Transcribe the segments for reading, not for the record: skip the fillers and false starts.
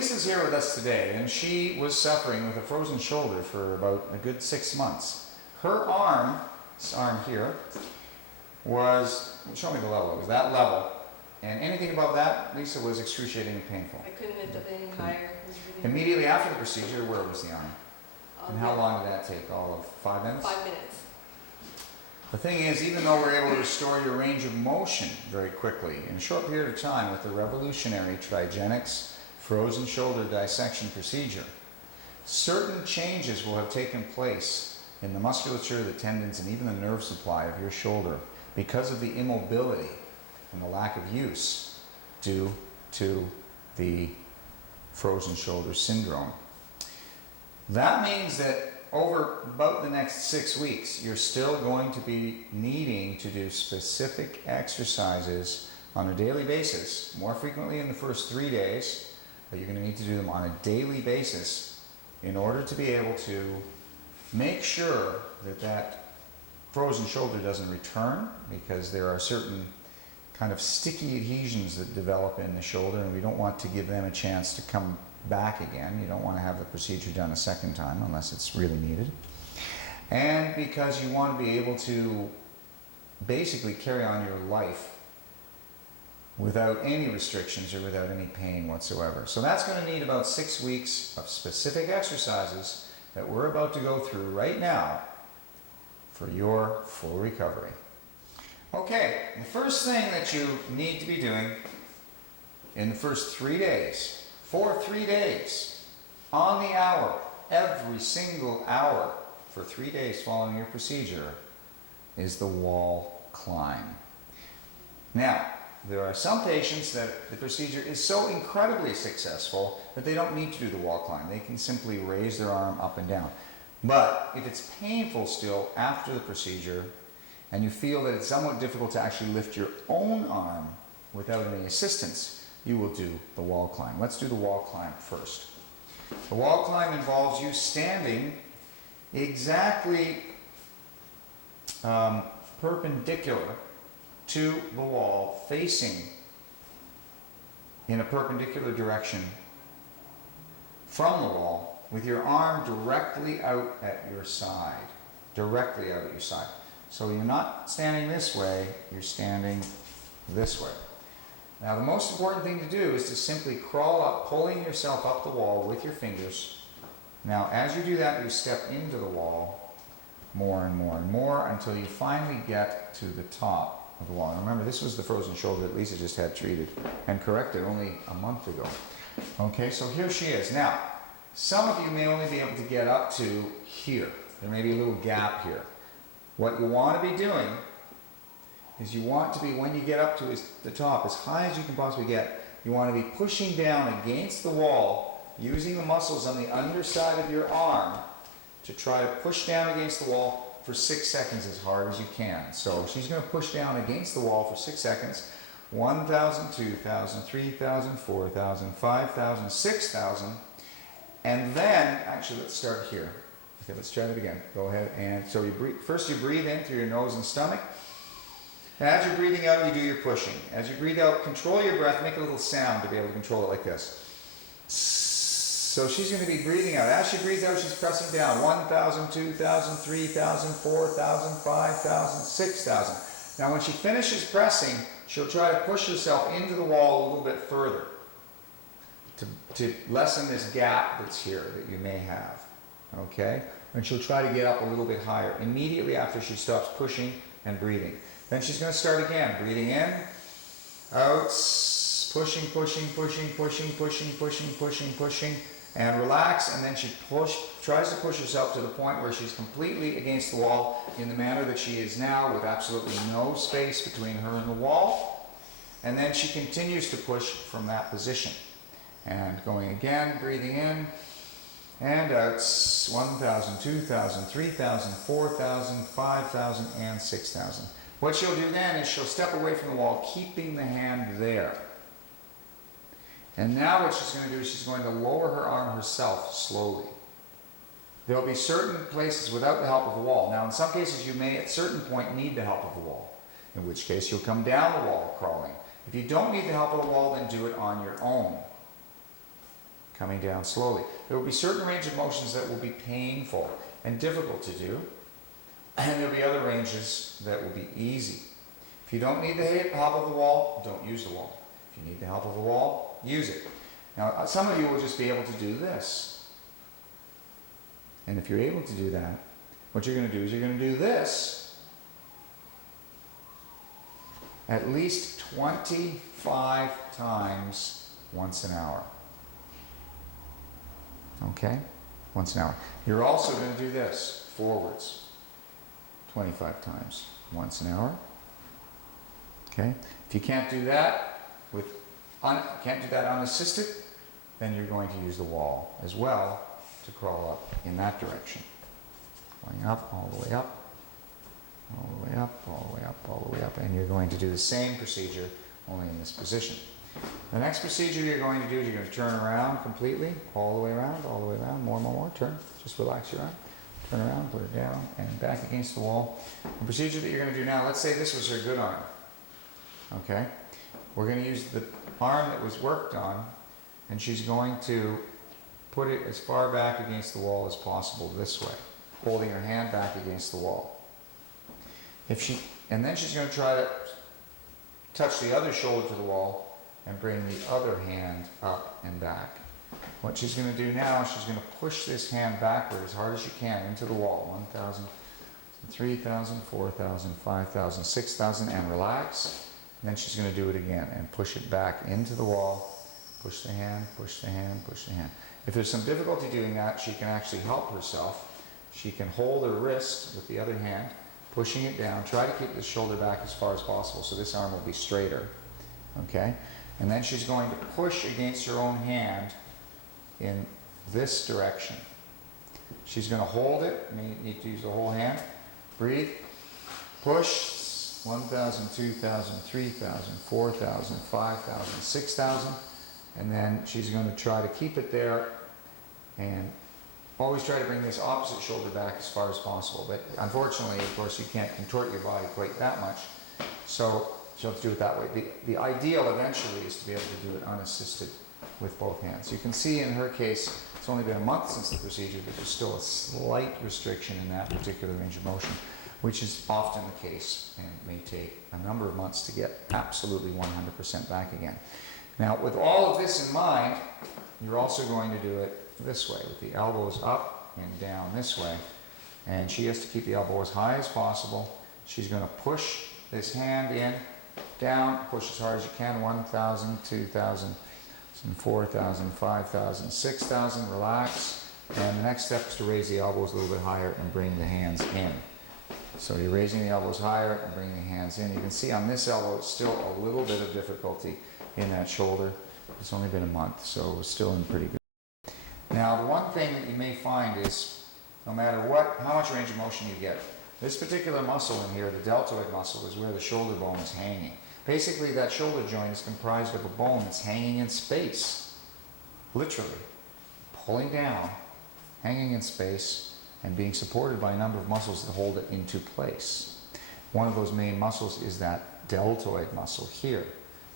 Lisa's here with us today, and she was suffering with a frozen shoulder for about a good 6 months. Her arm, this arm here, was, show me the level, it was that level, and anything above that, Lisa, was excruciatingly painful. I couldn't lift up any higher. Immediately after the procedure, where was the arm? And how long did that take? All of 5 minutes? 5 minutes. The thing is, even though we're able to restore your range of motion very quickly, in a short period of time with the revolutionary Trigenics frozen shoulder dissection procedure, certain changes will have taken place in the musculature, the tendons, and even the nerve supply of your shoulder because of the immobility and the lack of use due to the frozen shoulder syndrome. That means that over about the next 6 weeks, you're still going to be needing to do specific exercises on a daily basis, more frequently in the first 3 days, but you're going to need to do them on a daily basis in order to be able to make sure that that frozen shoulder doesn't return, because there are certain kind of sticky adhesions that develop in the shoulder, and we don't want to give them a chance to come back again. You don't want to have the procedure done a second time unless it's really needed. And because you want to be able to basically carry on your life without any restrictions or without any pain whatsoever. So that's going to need about 6 weeks of specific exercises that we're about to go through right now for your full recovery. Okay, the first thing that you need to be doing in the first 3 days, for 3 days, on the hour, every single hour, for 3 days following your procedure, is the wall climb. Now, there are some patients that the procedure is so incredibly successful that they don't need to do the wall climb. They can simply raise their arm up and down. But if it's painful still after the procedure, and you feel that it's somewhat difficult to actually lift your own arm without any assistance, you will do the wall climb. Let's do the wall climb first. The wall climb involves you standing exactly perpendicular to the wall, facing in a perpendicular direction from the wall, with your arm directly out at your side. Directly out at your side. So you're not standing this way, you're standing this way. Now the most important thing to do is to simply crawl up, pulling yourself up the wall with your fingers. Now as you do that, you step into the wall more and more and more until you finally get to the top of the wall. Now remember, this was the frozen shoulder that Lisa just had treated and corrected only a month ago. Okay, so here she is. Now, some of you may only be able to get up to here. There may be a little gap here. What you want to be doing is you want to be, when you get up to the top, as high as you can possibly get, you want to be pushing down against the wall, using the muscles on the underside of your arm to try to push down against the wall for 6 seconds as hard as you can. So she's going to push down against the wall for 6 seconds. 1,000, 2,000, 3,000, 4,000, 5,000, 6,000. And then, actually let's start here. Okay, let's try that again. Go ahead. And so you breathe, first you breathe in through your nose and stomach. And as you're breathing out, you do your pushing. As you breathe out, control your breath, make a little sound to be able to control it like this. So she's going to be breathing out. As she breathes out, she's pressing down. 1,000, 2,000, 3,000, 4,000, 5,000, 6,000. Now when she finishes pressing, she'll try to push herself into the wall a little bit further to lessen this gap that's here that you may have. Okay? And she'll try to get up a little bit higher immediately after she stops pushing and breathing. Then she's going to start again, breathing in, out, pushing, pushing, pushing, pushing, pushing, pushing, pushing, pushing, and relax. And then she tries to push herself to the point where she's completely against the wall in the manner that she is now, with absolutely no space between her and the wall. And then she continues to push from that position. And going again, breathing in, and out, 1,000, 2,000, 3,000, 4,000, 5,000, and 6,000. What she'll do then is she'll step away from the wall, keeping the hand there. And now what she's going to do is she's going to lower her arm herself slowly. There will be certain places without the help of the wall. Now in some cases you may at a certain point need the help of the wall, in which case you'll come down the wall crawling. If you don't need the help of the wall, then do it on your own. coming down slowly. There will be certain range of motions that will be painful and difficult to do, and there will be other ranges that will be easy. If you don't need the help of the wall, don't use the wall. If you need the help of the wall, use it. Now, some of you will just be able to do this. And if you're able to do that, what you're going to do is you're going to do this at least 25 times once an hour. Okay? Once an hour. You're also going to do this forwards 25 times once an hour. Okay? If you can't do that unassisted, then you're going to use the wall as well to crawl up in that direction. Going up, all the way up, all the way up, all the way up, all the way up, and you're going to do the same procedure, only in this position. The next procedure you're going to do is you're going to turn around completely, all the way around, all the way around, more, turn, just relax your arm, turn around, put it down, and back against the wall. The procedure that you're going to do now, let's say this was her good arm, okay? We're going to use the arm that was worked on, and she's going to put it as far back against the wall as possible this way, holding her hand back against the wall. And then she's going to try to touch the other shoulder to the wall and bring the other hand up and back. What she's going to do now, she's going to push this hand backward as hard as she can into the wall. 1,000, 3,000, 4,000, 5,000, 6,000, and relax. And then she's going to do it again and push it back into the wall. Push the hand, push the hand, push the hand. If there's some difficulty doing that, she can actually help herself. She can hold her wrist with the other hand, pushing it down. Try to keep the shoulder back as far as possible so this arm will be straighter. Okay? And then she's going to push against her own hand in this direction. She's going to hold it. You need to use the whole hand. Breathe. Push. 1,000, 2,000, 3,000, 4,000, 5,000, 6,000. And then she's going to try to keep it there and always try to bring this opposite shoulder back as far as possible. But unfortunately, of course, you can't contort your body quite that much. So she'll have to do it that way. The ideal eventually is to be able to do it unassisted with both hands. You can see in her case, it's only been a month since the procedure, but there's still a slight restriction in that particular range of motion, which is often the case and may take a number of months to get absolutely 100% back again. Now, with all of this in mind, you're also going to do it this way, with the elbows up and down this way. And she has to keep the elbow as high as possible. She's going to push this hand in, down, push as hard as you can, 1,000, 2,000, 4,000, 5,000, 6,000, relax. And the next step is to raise the elbows a little bit higher and bring the hands in. So you're raising the elbows higher and bringing the hands in. You can see on this elbow, it's still a little bit of difficulty in that shoulder. It's only been a month, so it's still in pretty good. Now, the one thing that you may find is, no matter how much range of motion you get, this particular muscle in here, the deltoid muscle, is where the shoulder bone is hanging. Basically, that shoulder joint is comprised of a bone that's hanging in space, literally, pulling down, hanging in space, and being supported by a number of muscles that hold it into place. One of those main muscles is that deltoid muscle here.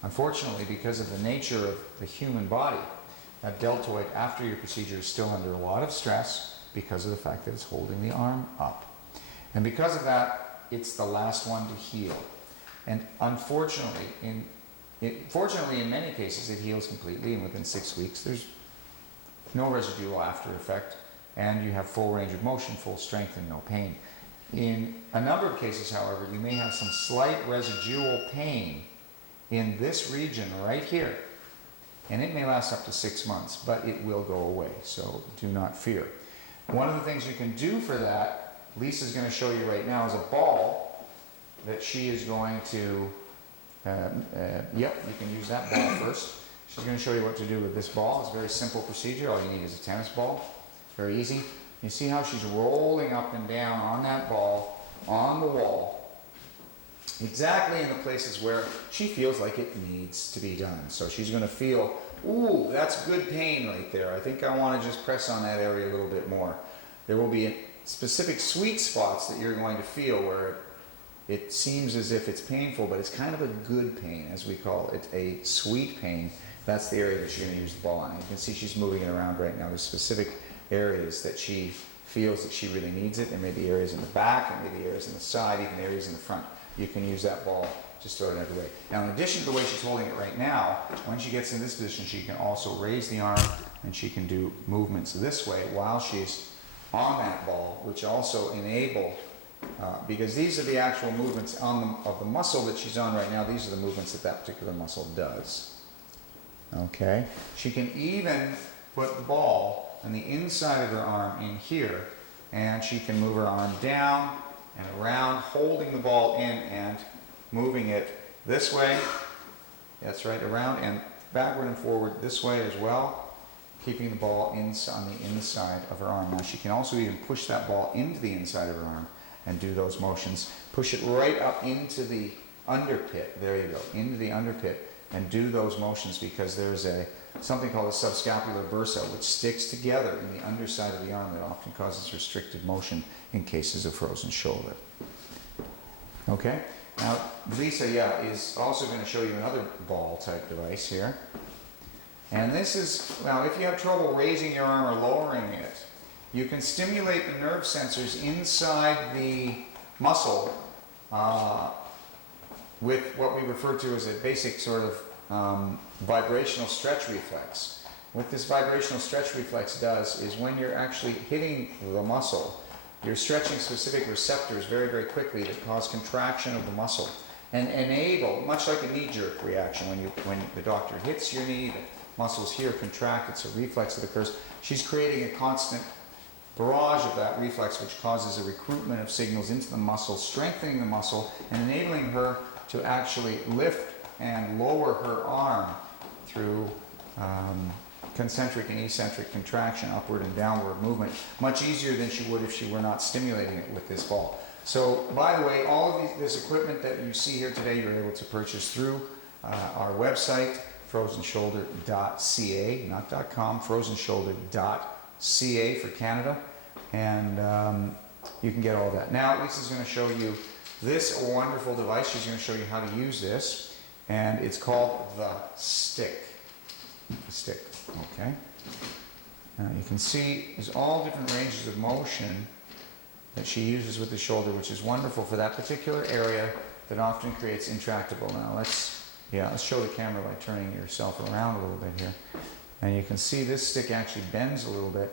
Unfortunately, because of the nature of the human body, that deltoid, after your procedure, is still under a lot of stress because of the fact that it's holding the arm up. And because of that, it's the last one to heal. And unfortunately, fortunately, in many cases, it heals completely, and within 6 weeks, there's no residual after effect, and you have full range of motion, full strength, and no pain. In a number of cases, however, you may have some slight residual pain in this region right here, and it may last up to 6 months, but it will go away, so do not fear. One of the things you can do for that, Lisa's going to show you right now, is a ball that she is going to, you can use that ball first. She's going to show you what to do with this ball. It's a very simple procedure. All you need is a tennis ball. Very easy. You see how she's rolling up and down on that ball, on the wall, exactly in the places where she feels like it needs to be done. So she's going to feel, ooh, that's good pain right there. I think I want to just press on that area a little bit more. There will be specific sweet spots that you're going to feel where it seems as if it's painful, but it's kind of a good pain, as we call it, a sweet pain. That's the area that she's going to use the ball on. And you can see she's moving it around right now. There's specific areas that she feels that she really needs it. There may be areas in the back, and maybe areas in the side, even areas in the front. You can use that ball, just throw it every way. Now, in addition to the way she's holding it right now, when she gets in this position, she can also raise the arm, and she can do movements this way while she's on that ball, which also enable, because these are the actual movements of the muscle that she's on right now. These are the movements that that particular muscle does. Okay? She can even put the ball on the inside of her arm in here, and she can move her arm down and around, holding the ball in and moving it this way. That's right, around and backward and forward this way as well, keeping the ball on the inside of her arm. Now she can also even push that ball into the inside of her arm and do those motions. Push it right up into the underpit. There you go, into the underpit, and do those motions, because there's something called a subscapular bursa, which sticks together in the underside of the arm that often causes restricted motion in cases of frozen shoulder. Okay? Now, Lisa, is also going to show you another ball type device here. And this is, now if you have trouble raising your arm or lowering it, you can stimulate the nerve sensors inside the muscle with what we refer to as a basic sort of vibrational stretch reflex. What this vibrational stretch reflex does is when you're actually hitting the muscle, you're stretching specific receptors very, very quickly that cause contraction of the muscle and enable, much like a knee-jerk reaction, when the doctor hits your knee, the muscles here contract, it's a reflex that occurs. She's creating a constant barrage of that reflex, which causes a recruitment of signals into the muscle, strengthening the muscle and enabling her to actually lift and lower her arm through concentric and eccentric contraction, upward and downward movement, much easier than she would if she were not stimulating it with this ball. So, by the way, all of this equipment that you see here today, you're able to purchase through our website, frozenshoulder.ca, not .com, frozenshoulder.ca for Canada, and you can get all that. Now, Lisa's going to show you this wonderful device. She's going to show you how to use this, and it's called the stick. The stick, okay? Now you can see there's all different ranges of motion that she uses with the shoulder, which is wonderful for that particular area that often creates intractable. Now let's show the camera by turning yourself around a little bit here. And you can see this stick actually bends a little bit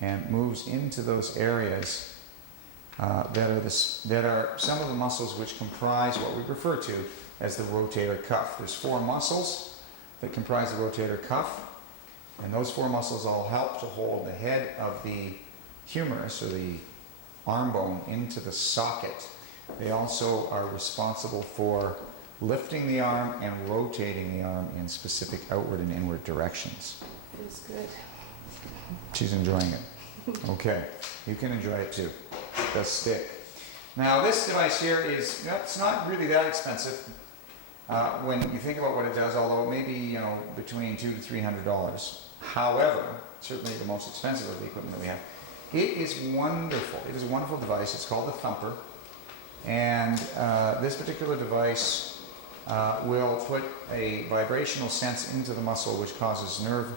and moves into those areas that are some of the muscles which comprise what we refer to as the rotator cuff. There's 4 muscles that comprise the rotator cuff, and those 4 muscles all help to hold the head of the humerus, or the arm bone, into the socket. They also are responsible for lifting the arm and rotating the arm in specific outward and inward directions. Feels good. She's enjoying it. Okay, you can enjoy it too. The stick. Now this device here it's not really that expensive when you think about what it does, although it may be between $200 to $300. However, certainly the most expensive of the equipment that we have. It is wonderful. It is a wonderful device. It's called the Thumper, and this particular device will put a vibrational sense into the muscle, which causes nerve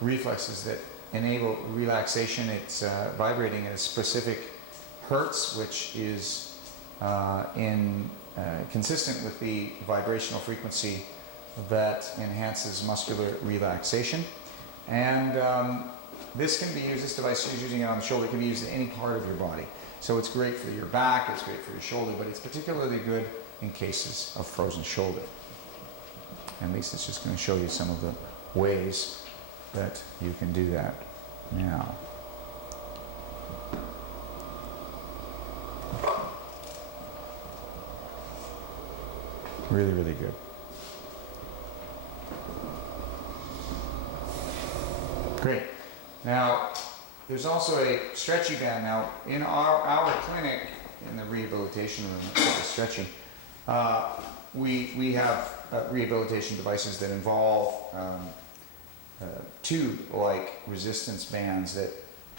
reflexes that enable relaxation. It's vibrating at a specific hertz, which is consistent with the vibrational frequency that enhances muscular relaxation. And this device is using it on the shoulder, can be used in any part of your body. So it's great for your back, it's great for your shoulder, but it's particularly good in cases of frozen shoulder. And Lisa's just going to show you some of the ways that you can do that now. Really, really good. Great. Now, there's also a stretchy band. Now, in our clinic, in the rehabilitation room, stretching, we have rehabilitation devices that involve tube-like resistance bands that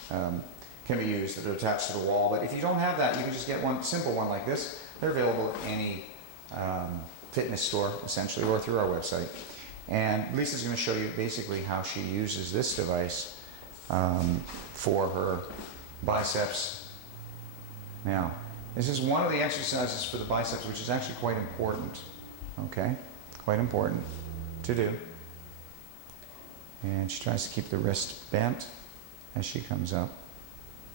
can be used, that are attached to the wall. But if you don't have that, you can just get one simple one like this. They're available at any fitness store, essentially, or through our website. And Lisa's going to show you basically how she uses this device for her biceps. Now, this is one of the exercises for the biceps, which is actually quite important. Okay? Quite important to do. And she tries to keep the wrist bent as she comes up.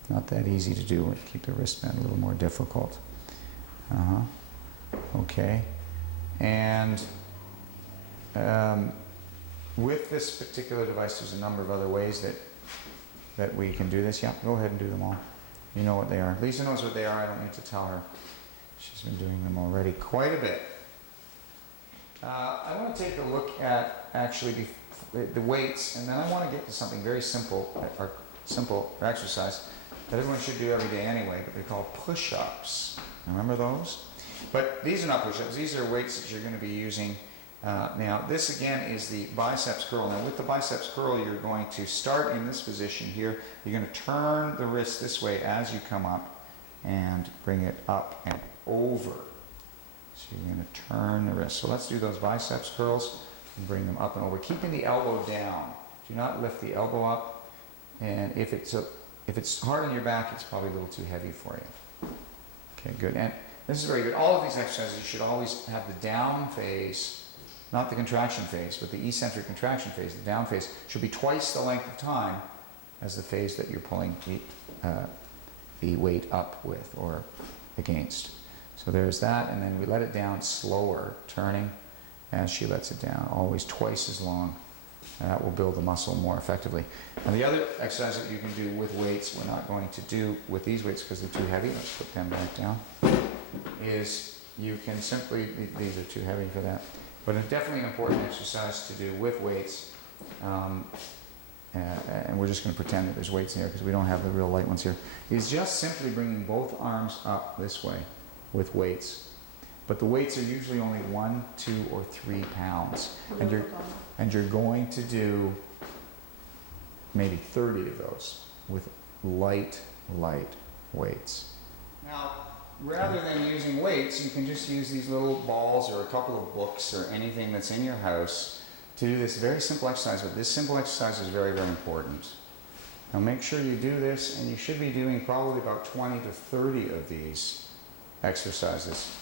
Not that easy to do. Keep the wrist bent a little more difficult. Okay. And with this particular device, there's a number of other ways that we can do this. Yeah, go ahead and do them all. You know what they are. Lisa knows what they are. I don't need to tell her. She's been doing them already quite a bit. I want to take a look at actually the weights, and then I want to get to something very simple, or simple exercise that everyone should do every day anyway, but they're called push-ups. Remember those? But these are not push-ups. These are weights that you're going to be using. Now, this again is the biceps curl. Now, with the biceps curl, you're going to start in this position here. You're going to turn the wrist this way as you come up and bring it up and over. So you're going to turn the wrist. So let's do those biceps curls and bring them up and over, keeping the elbow down. Do not lift the elbow up. And if it's hard on your back, it's probably a little too heavy for you. Okay, good. And this is very good. All of these exercises, you should always have the down phase, not the contraction phase, but the eccentric contraction phase. The down phase should be twice the length of time as the phase that you're pulling the weight up with or against. So there's that, and then we let it down slower, turning as she lets it down, always twice as long. And that will build the muscle more effectively. And the other exercise that you can do with weights, we're not going to do with these weights because they're too heavy. Let's put them back down. Is you can simply, these are too heavy for that, but it's definitely an important exercise to do with weights. And we're just going to pretend that there's weights here because we don't have the real light ones here. Is just simply bringing both arms up this way with weights. But the weights are usually only 1, 2, or 3 pounds. And you're going to do maybe 30 of those with light weights. Now, rather than using weights, you can just use these little balls or a couple of books or anything that's in your house to do this very simple exercise. But this simple exercise is very, very important. Now make sure you do this, and you should be doing probably about 20 to 30 of these exercises.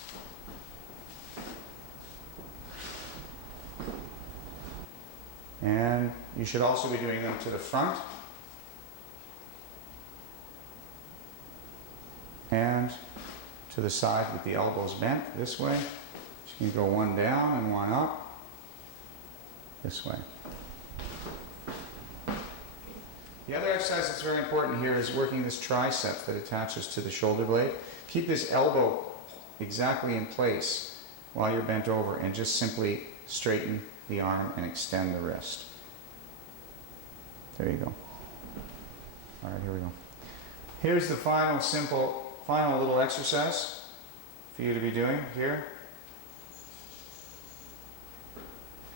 And you should also be doing them to the front and to the side with the elbows bent this way. So you can go one down and one up this way. The other exercise that's very important here is working this tricep that attaches to the shoulder blade. Keep this elbow exactly in place while you're bent over, and just simply straighten the arm and extend the wrist. There you go. All right, here we go. Here's the final little exercise for you to be doing here.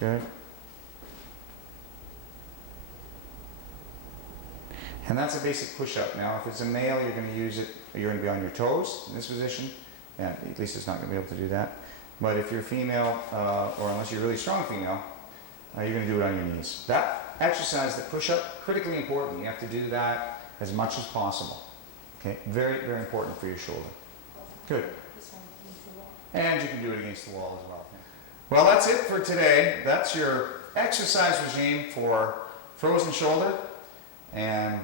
Good. And that's a basic push-up. Now, if it's a male, you're going to use it, you're going to be on your toes in this position. Yeah, at least it's not going to be able to do that. But if you're female, or unless you're really strong female, you're going to do it on your knees. That exercise, the push-up, critically important. You have to do that as much as possible. Okay, very, very important for your shoulder. Good. And you can do it against the wall as well. Well, that's it for today. That's your exercise regime for frozen shoulder. And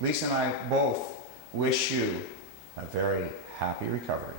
Lisa and I both wish you a very happy recovery.